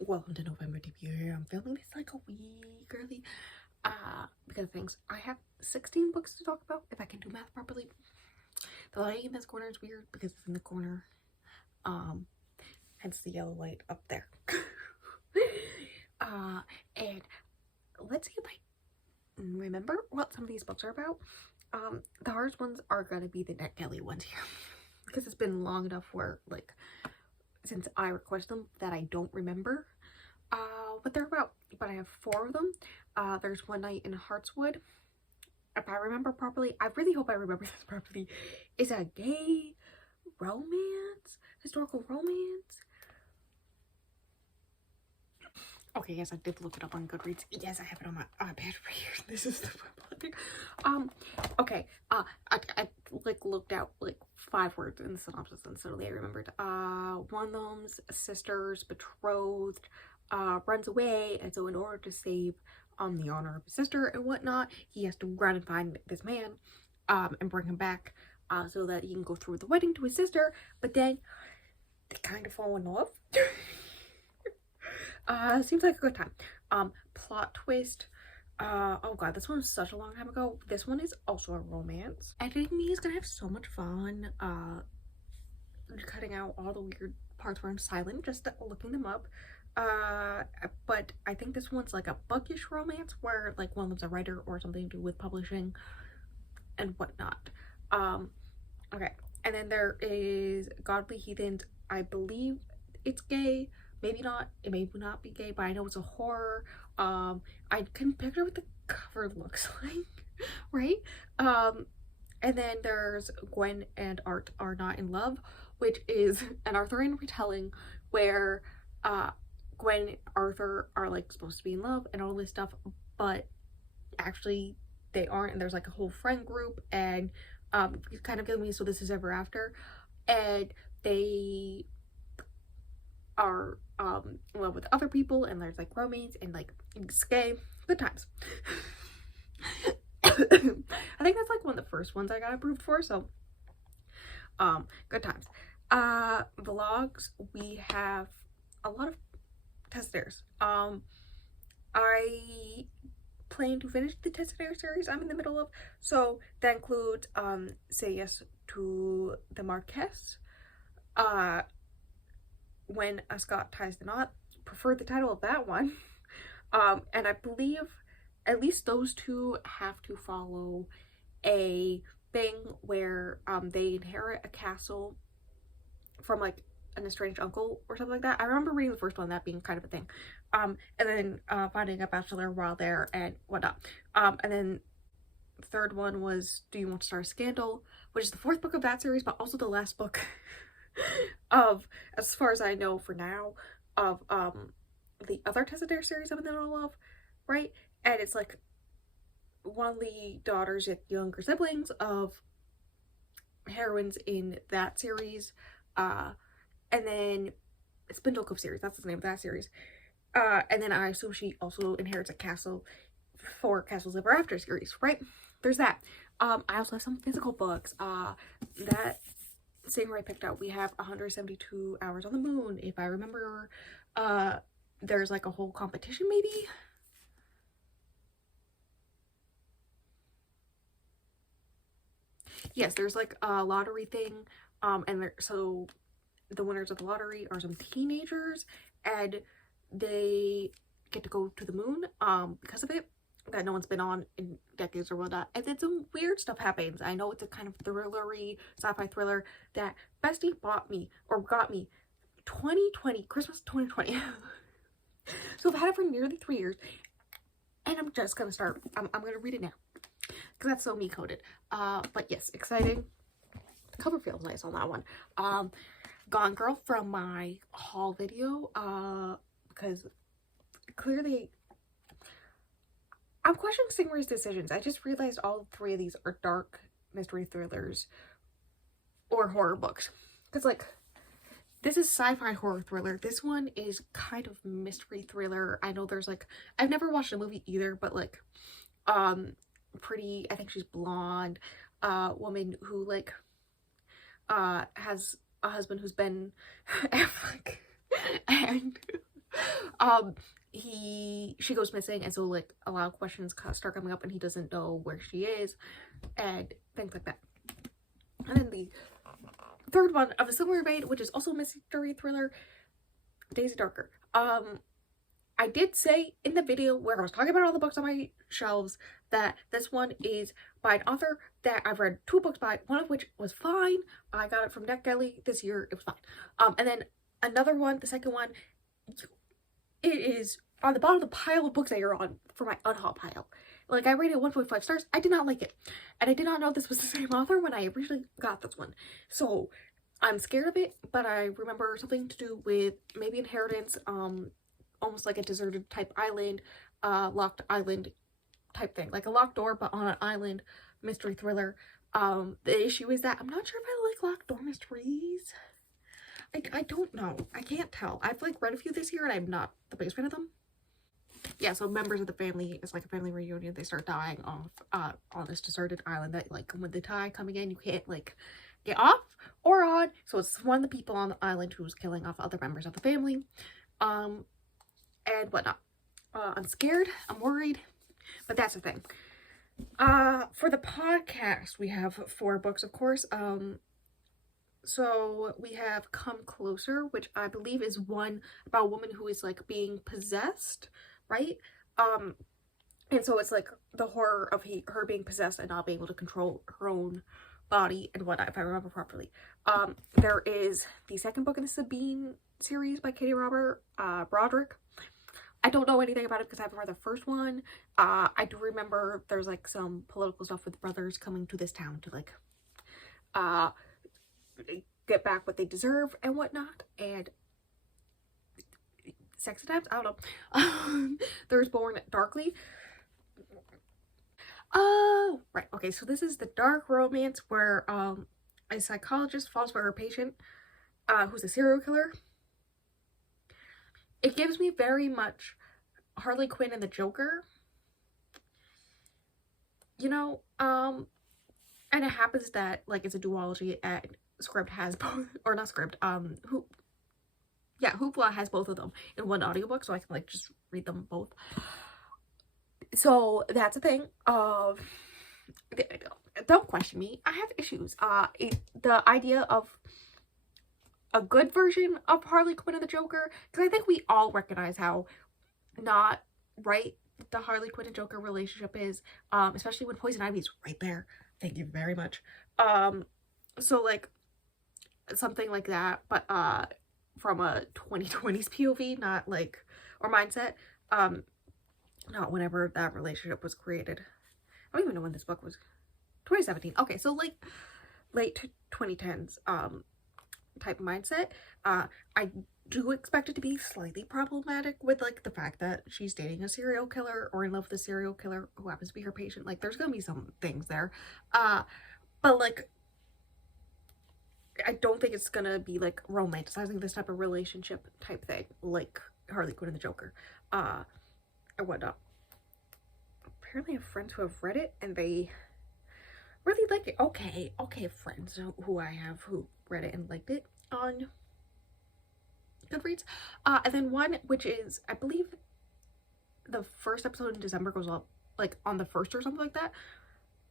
Welcome to November debut here. I'm filming this like a week early. Because things. I have 16 books to talk about if I can do math properly. The light in this corner is weird because it's in the corner. Hence the yellow light up there. And let's see if I remember what some of these books are about. The hardest ones are gonna be the NetGalley ones here. Because it's been long enough where, like, since I requested them that I don't remember what they're about, but I have 4 of them. There's One Night in Heartswood. If I remember properly, I really hope I remember this properly. It's a gay romance, historical romance. Okay, yes, I did look it up on Goodreads. Yes, I have it on my iPad right here. This is the web. Okay. I like looked out like 5 words in the synopsis, and suddenly I remembered. One of them's sister's betrothed runs away, and so in order to save the honor of his sister and whatnot, he has to run and find this man and bring him back so that he can go through the wedding to his sister. But then they kind of fall in love. Seems like a good time. Plot twist. Oh god, this one was such a long time ago. This one is also a romance. Editing me is gonna have so much fun. Cutting out all the weird parts where I'm silent, just looking them up. But I think this one's like a bookish romance where like one of them's a writer or something to do with publishing and whatnot. Okay. And then there is Godly Heathens. I believe it's gay. Maybe not. It may not be gay, but I know it's a horror. I can picture what the cover looks like, right? And then there's Gwen and Art Are Not in Love, which is an Arthurian retelling where Gwen and Arthur are like supposed to be in love and all this stuff, but actually they aren't, and there's like a whole friend group, and kind of giving me So This Is Ever After, and they are in love with other people, and there's like romance and like it's gay. Good times. I think that's like one of the first ones I got approved for, so good times. Vlogs, we have a lot of Test Airs. I plan to finish the Test Air series I'm in the middle of, so that includes Say Yes to the Marquess, When a Scot Ties the Knot. Prefer the title of that one. And I believe at least those 2 have to follow a thing where they inherit a castle from like an estranged uncle or something like that. I remember reading the first one, that being kind of a thing. And then finding a bachelor while there and whatnot. And then the 3rd one was Do You Want to Start a Scandal, which is the 4th book of that series, but also the last book of, as far as I know for now, of the other Tessa Dare series I'm in the middle of, right? And it's like one of the daughters and younger siblings of heroines in that series, and then Spindle Cove series, that's the name of that series, and then I assume she also inherits a castle for Castles Ever After series, right? There's that. I also have some physical books. That singer I picked out, we have 172 Hours on the Moon, if I remember. There's like a whole competition, maybe. Yes, there's like a lottery thing, and so the winners of the lottery are some teenagers, and they get to go to the moon because of it, that no one's been on in decades or whatnot, and then some weird stuff happens. I know it's a kind of thrillery sci-fi thriller that Bestie bought me, or got me 2020, Christmas 2020. So I've had it for nearly 3 years, and I'm just gonna start, I'm gonna read it now because that's so me coded. But yes, exciting. The cover feels nice on that one. Gone Girl from my haul video, because clearly I'm questioning Stingray's decisions. I just realized all 3 of these are dark mystery thrillers or horror books, because like this is sci-fi horror thriller. This one is kind of mystery thriller. I know there's like, I've never watched a movie either, but like pretty, I think she's blonde, woman who like has a husband who's Ben Affleck, and She goes missing, and so like a lot of questions start coming up, and he doesn't know where she is, and things like that. And then the third one of a similar vein, which is also a mystery thriller, Days of Darker. I did say in the video where I was talking about all the books on my shelves that this one is by an author that I've read 2 books by, one of which was fine. I got it from NetGalley this year. It was fine. And then another one, the second one, it is on the bottom of the pile of books that you're on for my unhot pile. Like, I rated it 1.5 stars. I did not like it. And I did not know this was the same author when I originally got this one. So, I'm scared of it, but I remember something to do with maybe inheritance, almost like a deserted type island, locked island type thing. Like a locked door, but on an island mystery thriller. The issue is that I'm not sure if I like locked door mysteries. I don't know. I can't tell. I've like read a few this year and I'm not the biggest fan of them. Yeah, so members of the family, it's like a family reunion. They start dying off on this deserted island that like when they die coming in, you can't like get off or on. So it's one of the people on the island who's killing off other members of the family. And whatnot. I'm scared, I'm worried, but that's the thing. For the podcast, we have 4 books, of course. So we have Come Closer, which I believe is one about a woman who is like being possessed, right? And so it's like the horror of her being possessed and not being able to control her own body and whatnot, if I remember properly. There is the second book in the Sabine series by Katie Broderick. I don't know anything about it because I haven't read the first one. I do remember there's like some political stuff with brothers coming to this town to like get back what they deserve and whatnot, and sex attempts, I don't know. There's Born Darkly. Oh, right, okay, so this is the dark romance where a psychologist falls for her patient who's a serial killer. It gives me very much Harley Quinn and the Joker, you know, and it happens that like it's a duology and Scribd has both, or not Scribd, Hoopla has both of them in one audiobook, so I can like just read them both. So that's a thing. Don't question me, I have issues. The idea of a good version of Harley Quinn and the Joker, because I think we all recognize how not right the Harley Quinn and Joker relationship is, especially when Poison Ivy's right there. Thank you very much. So like something like that, but from a 2020s POV, not like, or mindset, not whenever that relationship was created. I don't even know when this book was. 2017. Okay, so like late 2010s type of mindset. I do expect it to be slightly problematic with like the fact that she's dating a serial killer or in love with a serial killer who happens to be her patient. Like there's gonna be some things there, but like I don't think it's gonna be like romanticizing this type of relationship type thing like Harley Quinn and the Joker. I whatnot. Apparently I have friends who have read it and they really like it. Okay, friends who I have who read it and liked it on Goodreads. And then one which is, I believe the first episode in December goes up like on the 1st or something like that,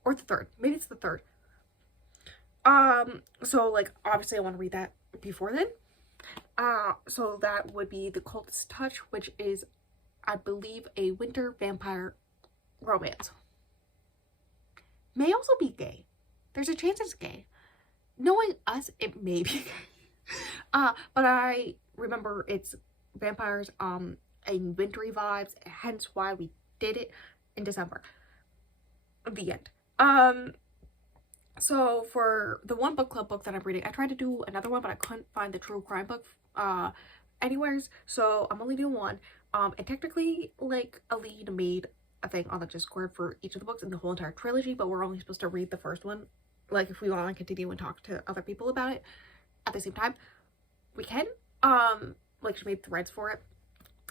or the 3rd, maybe it's the 3rd. So like obviously I want to read that before then. So that would be The Cultist Touch, which is, I believe, a winter vampire romance. May also be gay. There's a chance it's gay. Knowing us, it may be gay. But I remember it's vampires, and wintry vibes, hence why we did it in December. The end. So for the one book club book that I'm reading, I tried to do another one, but I couldn't find the true crime book anywheres, so I'm only doing one. And technically, like, Aline made a thing on the Discord for each of the books in the whole entire trilogy, but we're only supposed to read the first one. Like, if we want to continue and talk to other people about it at the same time, we can. Like, she made threads for it.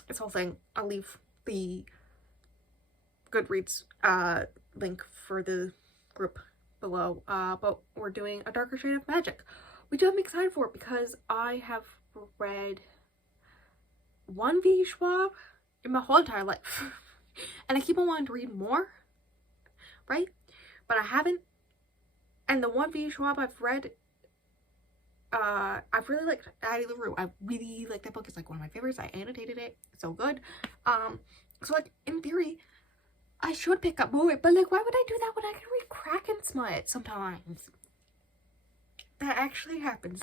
This whole thing. I'll leave the Goodreads link for the group below. But we're doing A Darker Shade of Magic, which I'm excited for because I have read one V. Schwab in my whole entire life. And I keep on wanting to read more, right? But I haven't. And the one V. Schwab I've read, I've really liked Addie LaRue. I really like that book. It's like one of my favorites. I annotated it. It's so good. So like in theory, I should pick up more, but like why would I do that when I can read Kraken Smut sometimes? That actually happens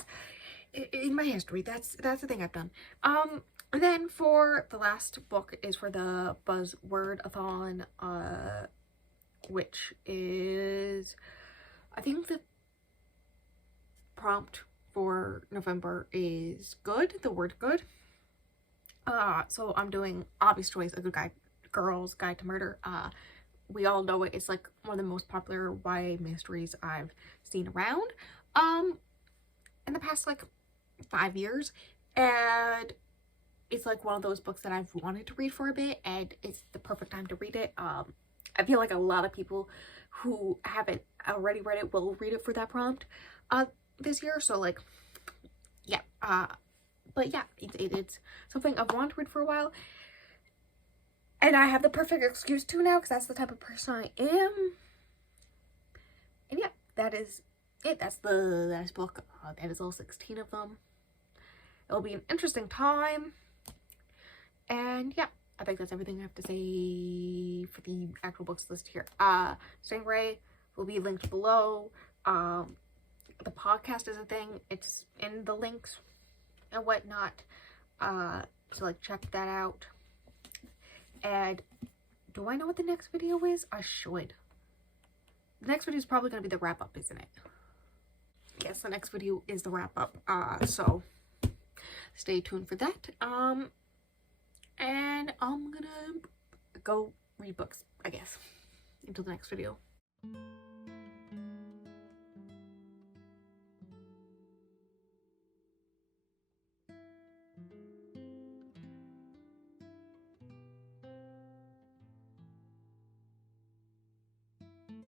in my history. That's the thing I've done. And then for the last book is for the Buzzword-a-thon, which is, I think the prompt for November is good, the word good. So I'm doing Obvious Choice, A Good Girl's Guide to Murder. We all know it. It's like one of the most popular YA mysteries I've seen around in the past like 5 years, and it's like one of those books that I've wanted to read for a bit, and it's the perfect time to read it. I feel like a lot of people who haven't already read it will read it for that prompt this year, so like yeah. But yeah, it's something I've wanted to read for a while, and I have the perfect excuse to now because that's the type of person I am. And yeah, that is it. That's the last book. That is all 16 of them. It'll be an interesting time. And yeah, I think that's everything I have to say for the actual books list here. Stingray will be linked below. The podcast is a thing. It's in the links and whatnot. So like check that out. And do I know what the next video is? I should. The next video is probably going to be the wrap up, isn't it? Yes, the next video is the wrap up. So stay tuned for that. And I'm gonna go read books, I guess, until the next video.